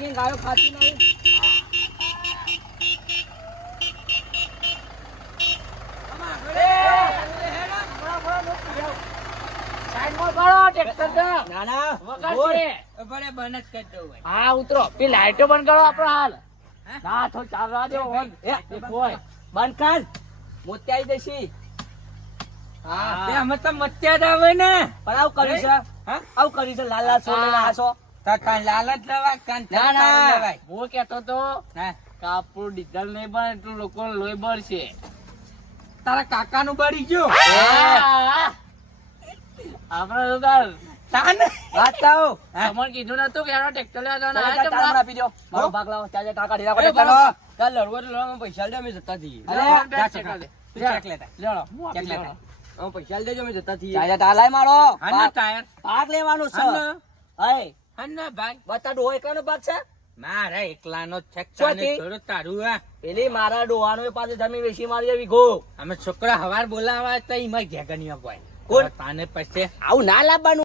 ગાયો ખાતી નહીં. હા ઉતરો પી લાઈટો બંધ કરો આપડે હાલ ના થોડું ચાલવા દો બંધ કર મોતી આવી જશી. અમે તો મત્યા જ આવે ને. પણ આવું કર્યું છે આવું કર્યું છે લાલ લાલ સો લઈને આસો. લાલ જ લેવાય કાન ના ના લેવાય. હું કેતો તો કાપડ ડીઝલ નહીં બને એટલું લોકો લોહી બળશે. તારા કાકા નું બળી ગયું. આપડે તો તાર વાત કહું. તમને કીધું નતું કે એનો ટ્રેક્ટર લેવાનો આપી દો. મારો ભાગ લાવો ત્યાં કાકા ઢીલા અરે પડે બોલો. ચાલ લડવો તો લડવામાં પૈસા લેજો અમે જતા થઈએ. જા ચેક લે. ચેક લેતા. લેડો ચેક લેતા. અમે પૈસા લેજો અમે જતા થઈએ. ચાલે ટાલાય મારો. હાના ટાયર. ભાગ લેવાનો છે. હાના. હે હાના ભાઈ. બતા ડોહો એકલાનો ભાગ છે. મારા એકલાનો જ છે. શોથી? થોડું તારું આ. પેલી મારા ડોહાનો પાસે જમીન વેચી મારી વીઘો. અમે છોકરા હવાર બોલાવા તો એમાં ઘેગણીઓ કોઈ કોણ? તાને પછી આવું ના લાવવાનું.